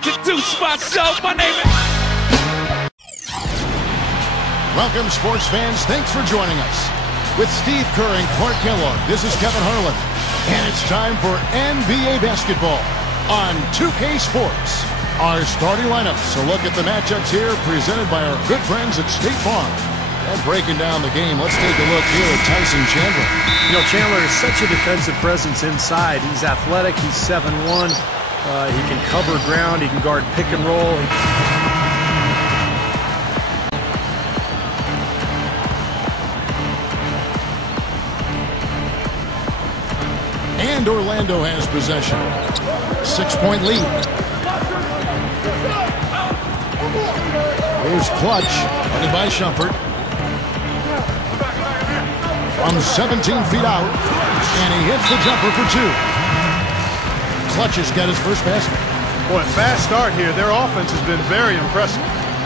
Introduce myself. My name is... Welcome, sports fans. Thanks for joining us. With Steve Kerr and Clark Kellogg, this is Kevin Harlan. And it's time for NBA basketball on 2K Sports. Our starting lineups. A look at the matchups here presented by our good friends at State Farm. And breaking down the game, let's take a look here at Tyson Chandler. You know, Chandler is such a defensive presence inside. He's athletic. He's 7'1". He can cover ground. He can guard pick and roll. And Orlando has possession. 6-point lead. Here's Clutch, headed by Shumpert. From 17 feet out, and he hits the jumper for two. Clutch has got his first basket. Boy, fast start here. Their offense has been very impressive.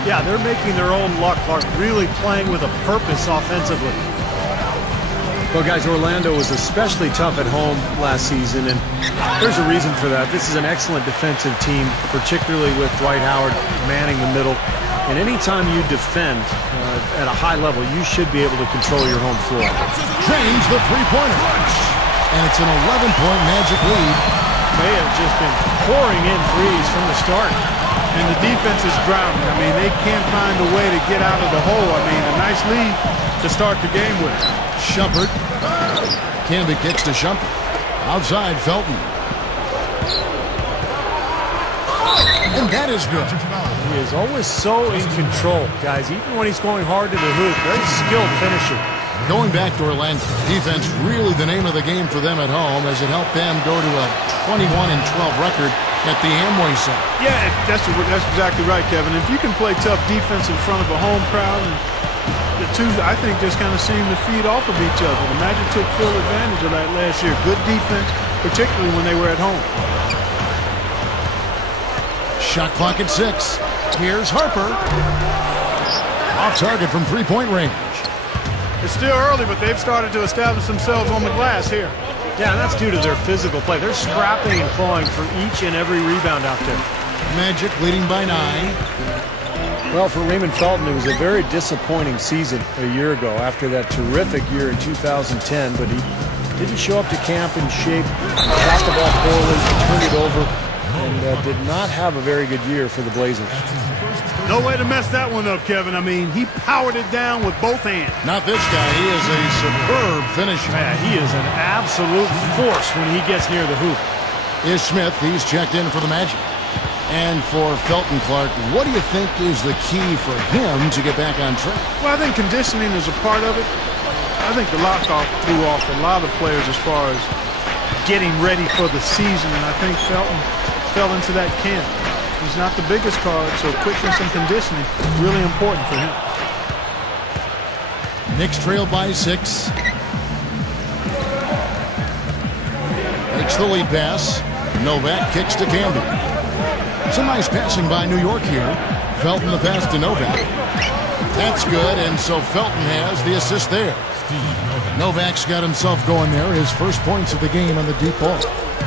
Yeah, they're making their own luck, Clark, really playing with a purpose offensively. Well, guys, Orlando was especially tough at home last season, and there's a reason for that. This is an excellent defensive team, particularly with Dwight Howard manning the middle. And anytime you defend at a high level, you should be able to control your home floor. Drains the three-pointer. And it's an 11-point Magic lead. They have just been pouring in threes from the start. And the defense is drowning. I mean, they can't find a way to get out of the hole. I mean, a nice lead to start the game with. Shumpert. Camby kicks to Shumpert. Outside, Felton. And that is good. He is always so in control, guys. Even when he's going hard to the hoop, very skilled finisher. Going back to Orlando, defense really the name of the game for them at home as it helped them go to a 21-12 record at the Amway Center. Yeah, that's exactly right, Kevin. If you can play tough defense in front of a home crowd, and the two, I think, just kind of seem to feed off of each other. The Magic took full advantage of that last year. Good defense, particularly when they were at home. Shot clock at 6. Here's Harper. Off target from three-point range. It's still early, but they've started to establish themselves on the glass here. Yeah, and that's due to their physical play. They're scrapping and clawing for each and every rebound out there. Magic leading by 9. Well, for Raymond Felton, it was a very disappointing season a year ago after that terrific year in 2010, but he didn't show up to camp in shape, shot the ball poorly, turned it over, and did not have a very good year for the Blazers. No way to mess that one up, Kevin. I mean, he powered it down with both hands. Not this guy. He is a superb finisher. Man, he is an absolute force when he gets near the hoop. Is Smith. He's checked in for the Magic. And for Felton, Clark, what do you think is the key for him to get back on track? Well, I think conditioning is a part of it. I think the lockout threw off a lot of players as far as getting ready for the season, and I think Felton fell into that camp. He's not the biggest card, so quickness and conditioning really important for him. Knicks trail by 6. Makes the lead pass. Novak kicks to Camby. Some nice passing by New York here. Felton the pass to Novak. That's good, and so Felton has the assist there. Novak's got himself going there. His first points of the game on the deep ball.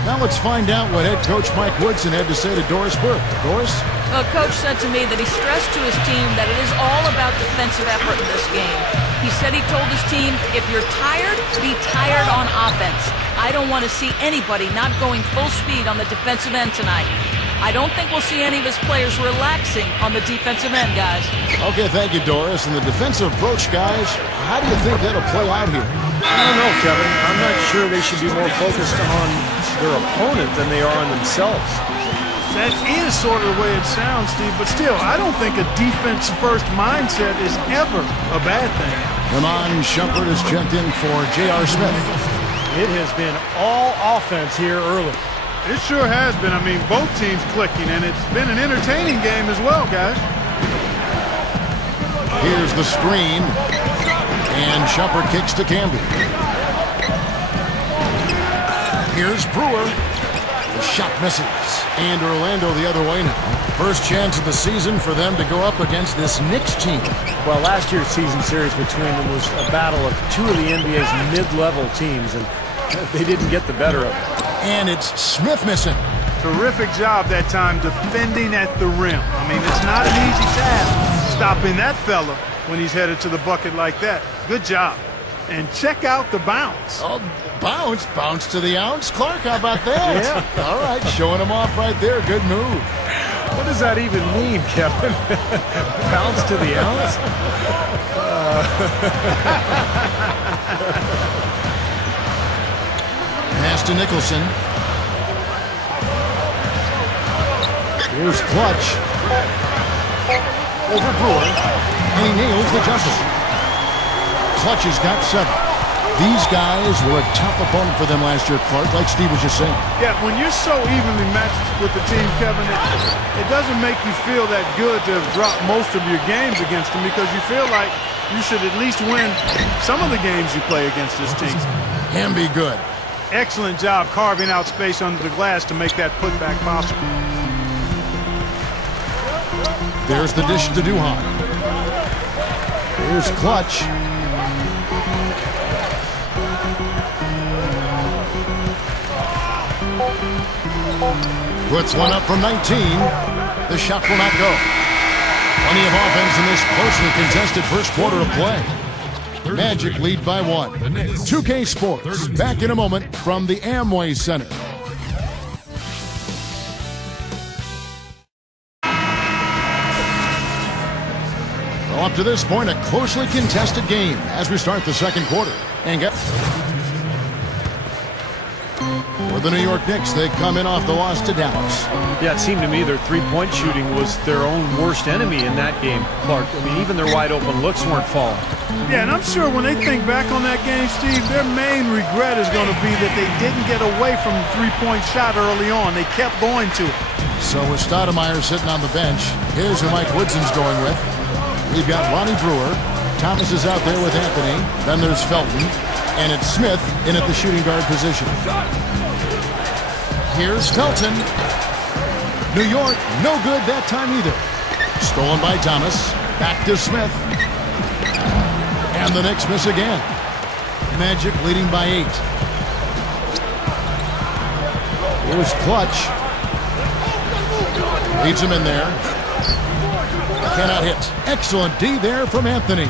Now let's find out what head coach Mike Woodson had to say to Doris Burke. Doris? Well, Coach said to me that he stressed to his team that it is all about defensive effort in this game. He said he told his team, if you're tired, be tired on offense. I don't want to see anybody not going full speed on the defensive end tonight. I don't think we'll see any of his players relaxing on the defensive end, guys. Okay, thank you, Doris. And the defensive approach, guys, how do you think that'll play out here? I don't know, Kevin. I'm not sure they should be more focused on their opponent than they are on themselves. That is sort of the way it sounds, Steve, but still, I don't think a defense-first mindset is ever a bad thing. Ramon Shumpert is checked in for J.R. Smith. It has been all offense here early. It sure has been. I mean, both teams clicking, and it's been an entertaining game as well, guys. Here's the screen, and Shumpert kicks to Camby. Here's Brewer. The shot misses. And Orlando the other way now. First chance of the season for them to go up against this Knicks team. Well, last year's season series between them was a battle of two of the NBA's mid-level teams, and they didn't get the better of it. And it's Smith missing. Terrific job that time defending at the rim. I mean, it's not an easy task stopping that fella when he's headed to the bucket like that. Good job. And check out the bounce. Oh, bounce to the ounce. Clark, how about that? Yeah. All right, showing him off right there. Good move. What does that even mean, Kevin? Bounce to the ounce? Pass to Nicholson. Here's Clutch. Over Brewer. And he nails the jumper. Clutch has got 7. These guys were a tough opponent for them last year, Clark, like Steve was just saying. Yeah, when you're so evenly matched with the team, Kevin, it doesn't make you feel that good to have dropped most of your games against them because you feel like you should at least win some of the games you play against this team. Can be good. Excellent job carving out space under the glass to make that putback possible. There's the dish to Duhan. Here's Clutch. Puts one up from 19. The shot will not go. Plenty of offense in this closely contested first quarter of play. Magic lead by 1. 2K Sports back in a moment from the Amway Center. Well, up to this point, a closely contested game as we start the second quarter. And for the New York Knicks, they come in off the loss to Dallas. Yeah, it seemed to me their three-point shooting was their own worst enemy in that game, Clark. I mean, even their wide-open looks weren't falling. Yeah, and I'm sure when they think back on that game, Steve, their main regret is going to be that they didn't get away from the three-point shot early on. They kept going to it. So with Stoudemire sitting on the bench, here's who Mike Woodson's going with. We've got Ronnie Brewer. Thomas is out there with Anthony. Then there's Felton. And it's Smith in at the shooting guard position. Here's Felton. New York, no good that time either. Stolen by Thomas. Back to Smith. And the Knicks miss again. Magic leading by 8. Here's Clutch. Leads him in there. Cannot hit. Excellent D there from Anthony.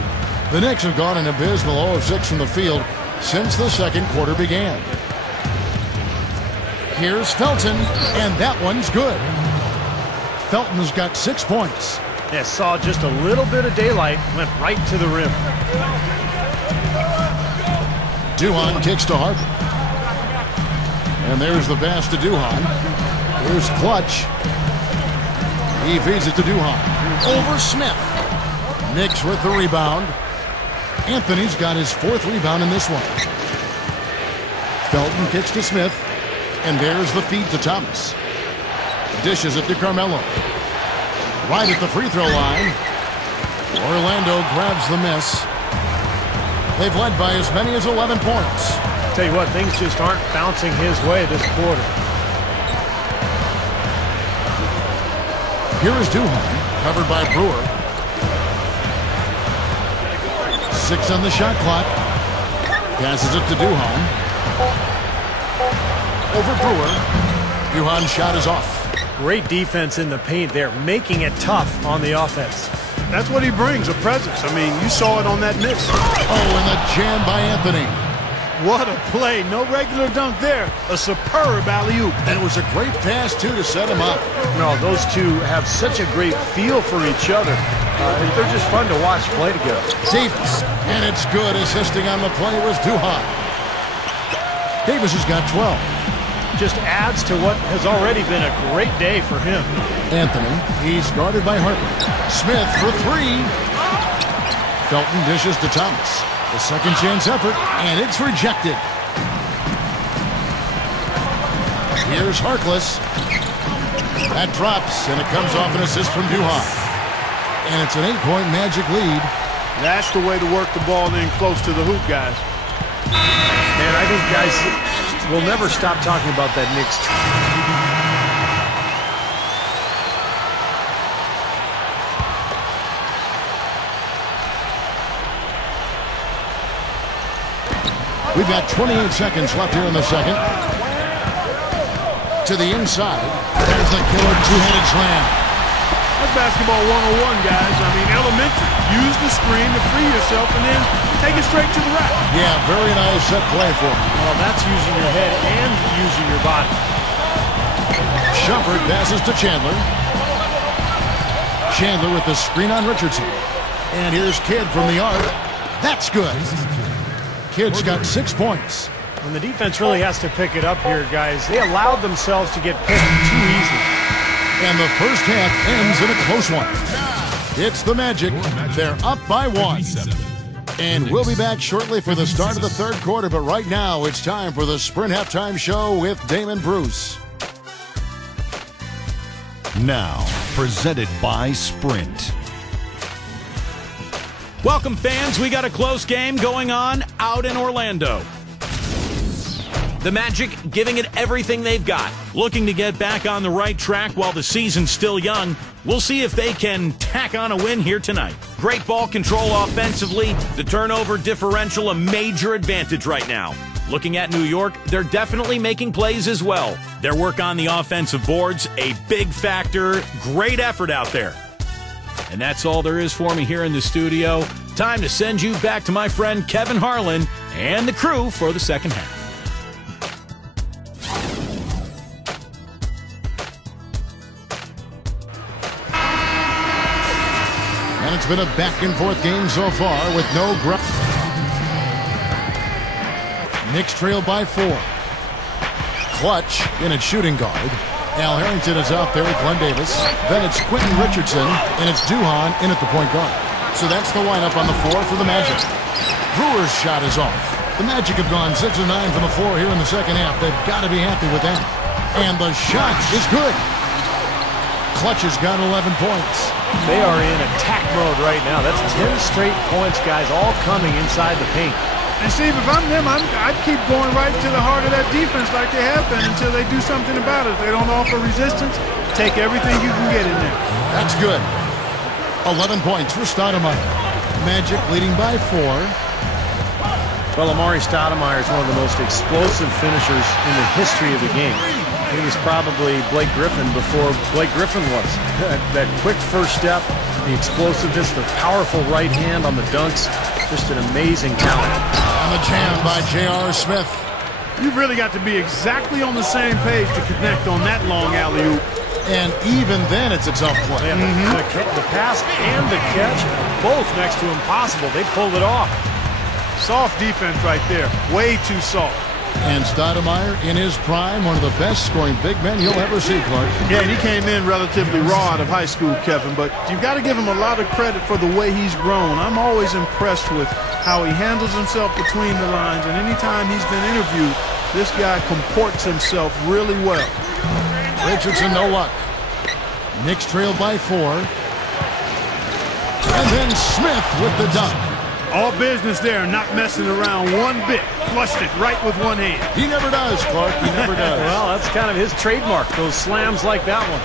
The Knicks have gone an abysmal 0 of 6 from the field since the second quarter began. Here's Felton, and that one's good. Felton's got 6 points. Yeah, saw just a little bit of daylight, went right to the rim. Duhan kicks to Harper. And there's the pass to Duhan. Here's Clutch. He feeds it to Duhan. Over Smith. Knicks with the rebound. Anthony's got his 4th rebound in this one. Felton kicks to Smith. And there's the feed to Thomas. Dishes it to Carmelo. Right at the free throw line. Orlando grabs the miss. They've led by as many as 11 points. Tell you what, things just aren't bouncing his way this quarter. Here is Duhan, covered by Brewer. 6 on the shot clock. Passes it to Duhan. Over Brewer. Duhan's shot is off. Great defense in the paint there, making it tough on the offense. That's what he brings, a presence. I mean, you saw it on that miss. Oh, and the jam by Anthony. What a play. No regular dunk there. A superb alley-oop. And it was a great pass, too, to set him up. No, those two have such a great feel for each other. They're just fun to watch play together. Davis. And it's good. Assisting on the play was Duhan. Davis has got 12. Just adds to what has already been a great day for him. Anthony, he's guarded by Harper. Smith for 3. Felton dishes to Thomas. The second chance effort, and it's rejected. Here's Harkless. That drops, and it comes off an assist from Duhan. And it's an 8-point Magic lead. That's the way to work the ball in close to the hoop, guys. Man, I think, guys, we'll never stop talking about that Knicks team. We've got 28 seconds left here in the second. to the inside. There's the killer two-handed slam. That's basketball 101, guys. I mean, elementary. Use the screen to free yourself and then take it straight to the rack. Yeah, very nice set play for him. Well, that's using your head and using your body. Shumpert passes to Chandler. Chandler with the screen on Richardson. And here's Kidd from the arc. That's good. Kidd's got 6 points. And the defense really has to pick it up here, guys. They allowed themselves to get picked too easily. And the first half ends in a close one. It's the Magic. They're up by 1. And we'll be back shortly for the start of the third quarter. But right now, it's time for the Sprint Halftime Show with Damon Bruce. Now, presented by Sprint. Welcome, fans. We got a close game going on out in Orlando. The Magic giving it everything they've got, looking to get back on the right track while the season's still young. We'll see if they can tack on a win here tonight. Great ball control offensively, the turnover differential a major advantage right now. Looking at New York, they're definitely making plays as well. Their work on the offensive boards, a big factor, great effort out there. And that's all there is for me here in the studio. Time to send you back to my friend Kevin Harlan and the crew for the second half. And it's been a back-and-forth game so far with no ground. Knicks trail by 4. Clutch in at shooting guard. Al Harrington is out there with Glenn Davis. Then it's Quentin Richardson, and it's Duhan in at the point guard. So that's the lineup on the floor for the Magic. Brewer's shot is off. The Magic have gone 6 of 9 from the floor here in the second half. They've got to be happy with that. And the shot is good. Clutch has got 11 points. They are in attack mode right now. That's 10 straight points, guys, all coming inside the paint. And Steve, if I'm them, I'd keep going right to the heart of that defense like they have been until they do something about it. If they don't offer resistance, take everything you can get in there. That's good. 11 points for Stoudemire. Magic leading by 4. Well, Amari Stoudemire is one of the most explosive finishers in the history of the game. He was probably Blake Griffin before Blake Griffin was. That quick first step, the explosiveness, the powerful right hand on the dunks, just an amazing talent. And the jam by J.R. Smith. You've really got to be exactly on the same page to connect on that long alley-oop. And even then, it's a tough play. Yeah, the pass and the catch, both next to impossible. They pulled it off. Soft defense right there. Way too soft. And Stoudemire, in his prime, one of the best scoring big men you'll ever see, Clark. Yeah, and he came in relatively raw out of high school, Kevin, but you've got to give him a lot of credit for the way he's grown. I'm always impressed with how he handles himself between the lines, and anytime he's been interviewed, this guy comports himself really well. Richardson, no luck. Knicks trail by 4. And then Smith with the dunk. All business there, not messing around one bit. Flushed it right with one hand. He never does, Clark. He never does. Well, that's kind of his trademark, those slams like that one.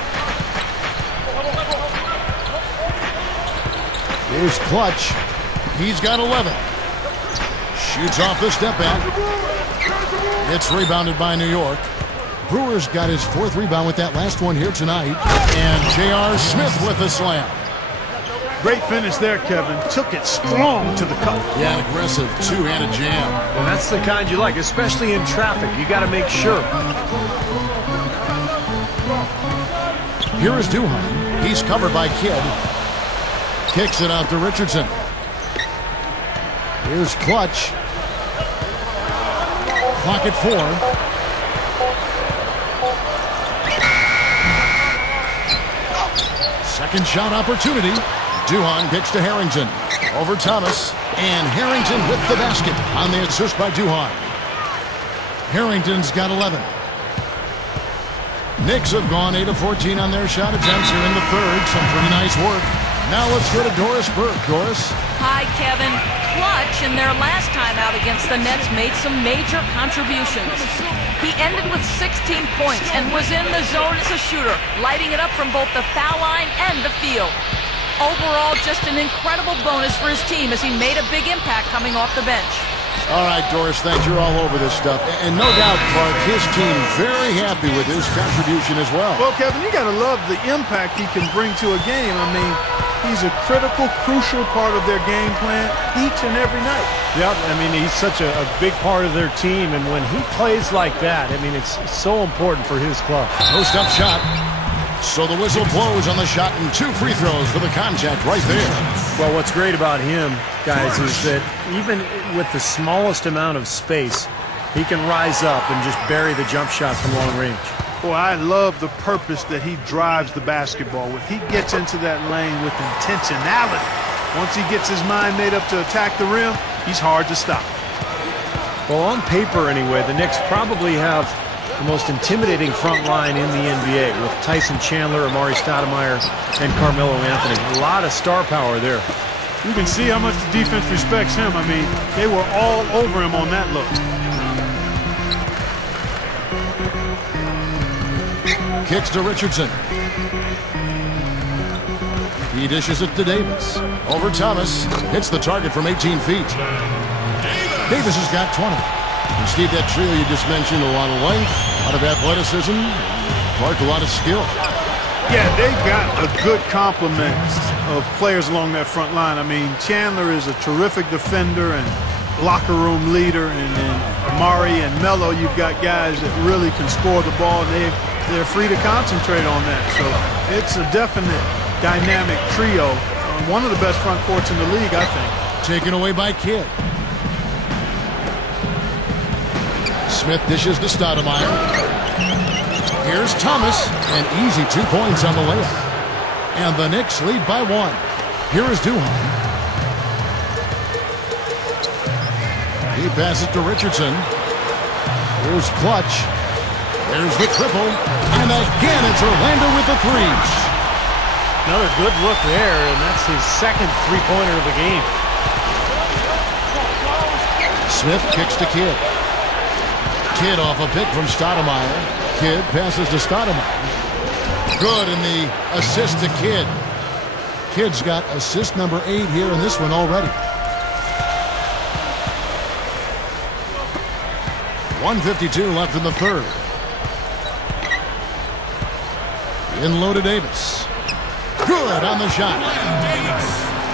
Here's Clutch. He's got 11. Shoots off the step back. It's rebounded by New York. Brewer's got his 4th rebound with that last one here tonight. And J.R. Smith with the slam. Great finish there, Kevin. Took it strong to the cup. Yeah, an aggressive two-handed jam. And that's the kind you like, especially in traffic. You got to make sure. Here is Duhan. He's covered by Kidd. Kicks it out to Richardson. Here's Clutch. Clock at 4. Second shot opportunity. Duhan kicks to Harrington. Over Thomas. And Harrington with the basket on the assist by Duhan. Harrington's got 11. Knicks have gone 8 of 14 on their shot attempts here in the third. Some pretty nice work. Now let's go to Doris Burke. Doris. Hi, Kevin. Clutch in their last time out against the Nets made some major contributions. He ended with 16 points and was in the zone as a shooter, lighting it up from both the foul line and the field. Overall, just an incredible bonus for his team as he made a big impact coming off the bench. All right, Doris, thanks. You're all over this stuff. And no doubt, Clark, his team very happy with his contribution as well. Well, Kevin, you got to love the impact he can bring to a game. I mean, he's a critical, crucial part of their game plan each and every night. Yeah, I mean, he's such a big part of their team, and when he plays like that, I mean, it's so important for his club. Post-up shot. So the whistle blows on the shot, and 2 free throws for the contact right there. Well, what's great about him, guys, is that even with the smallest amount of space, he can rise up and just bury the jump shot from long range. Boy, I love the purpose that he drives the basketball with. He gets into that lane with intentionality. Once he gets his mind made up to attack the rim, he's hard to stop. Well, on paper anyway, the Knicks probably have the most intimidating front line in the NBA with Tyson Chandler, Amari Stoudemire, and Carmelo Anthony. A lot of star power there. You can see how much the defense respects him. I mean, they were all over him on that look. Kicks to Richardson. He dishes it to Davis. Over Thomas. Hits the target from 18 feet. Davis has got 20. And Steve, that trio you just mentioned, a lot of length, a lot of athleticism. Clark, a lot of skill. Yeah, they've got a good complement of players along that front line. I mean, Chandler is a terrific defender and locker room leader. And then Amari and Melo, you've got guys that really can score the ball. And they're free to concentrate on that. So it's a definite dynamic trio. One of the best front courts in the league, I think. Taken away by Kidd. Smith dishes to Stoudemire. Here's Thomas, and easy 2 points on the layup. And the Knicks lead by 1. Here is Duhan. He passes to Richardson. Here's Clutch. There's the triple. And again, it's Orlando with the 3. Another good look there, and that's his second three-pointer of the game. Smith kicks to Kidd. Kidd off a pick from Stoudemire. Kidd passes to Stoudemire. Good, and the assist to Kidd. Kidd's got assist number 8 here in this one already. 1:52 left in the third. In low to Davis. Good on the shot.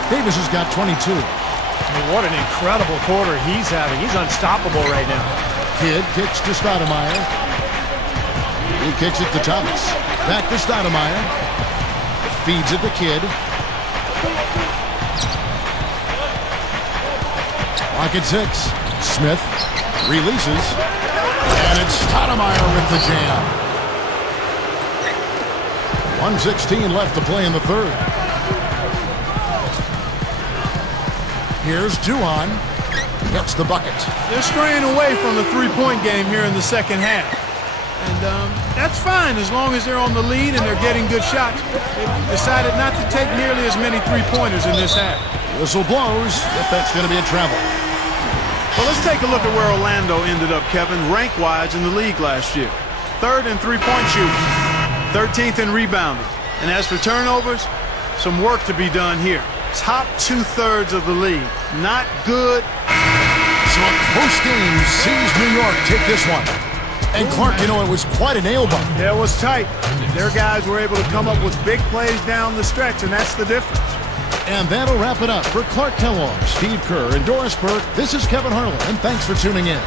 Davis has got 22. I mean, what an incredible quarter he's having. He's unstoppable right now. Kidd kicks to Stoudemire. He kicks it to Thomas. Back to Stoudemire. Feeds it to Kidd. Clock at 6. Smith releases. And it's Stoudemire with the jam. 1:16 left to play in the third. Here's Duhan. Gets the bucket. They're straying away from the three-point game here in the second half. And that's fine as long as they're on the lead and they're getting good shots. They've decided not to take nearly as many three-pointers in this half. Whistle blows. If that's going to be a travel. Well, let's take a look at where Orlando ended up, Kevin, rank-wise in the league last year. 3rd in three-point shooting, 13th in rebounding. And as for turnovers, some work to be done here. Top 2/3 of the league. Not good. So a close game sees New York take this one. And Clark, you know, it was quite a nail-biter. Yeah, it was tight. Their guys were able to come up with big plays down the stretch, and that's the difference. And that'll wrap it up for Clark Kellogg, Steve Kerr, and Doris Burke. This is Kevin Harlan, and thanks for tuning in.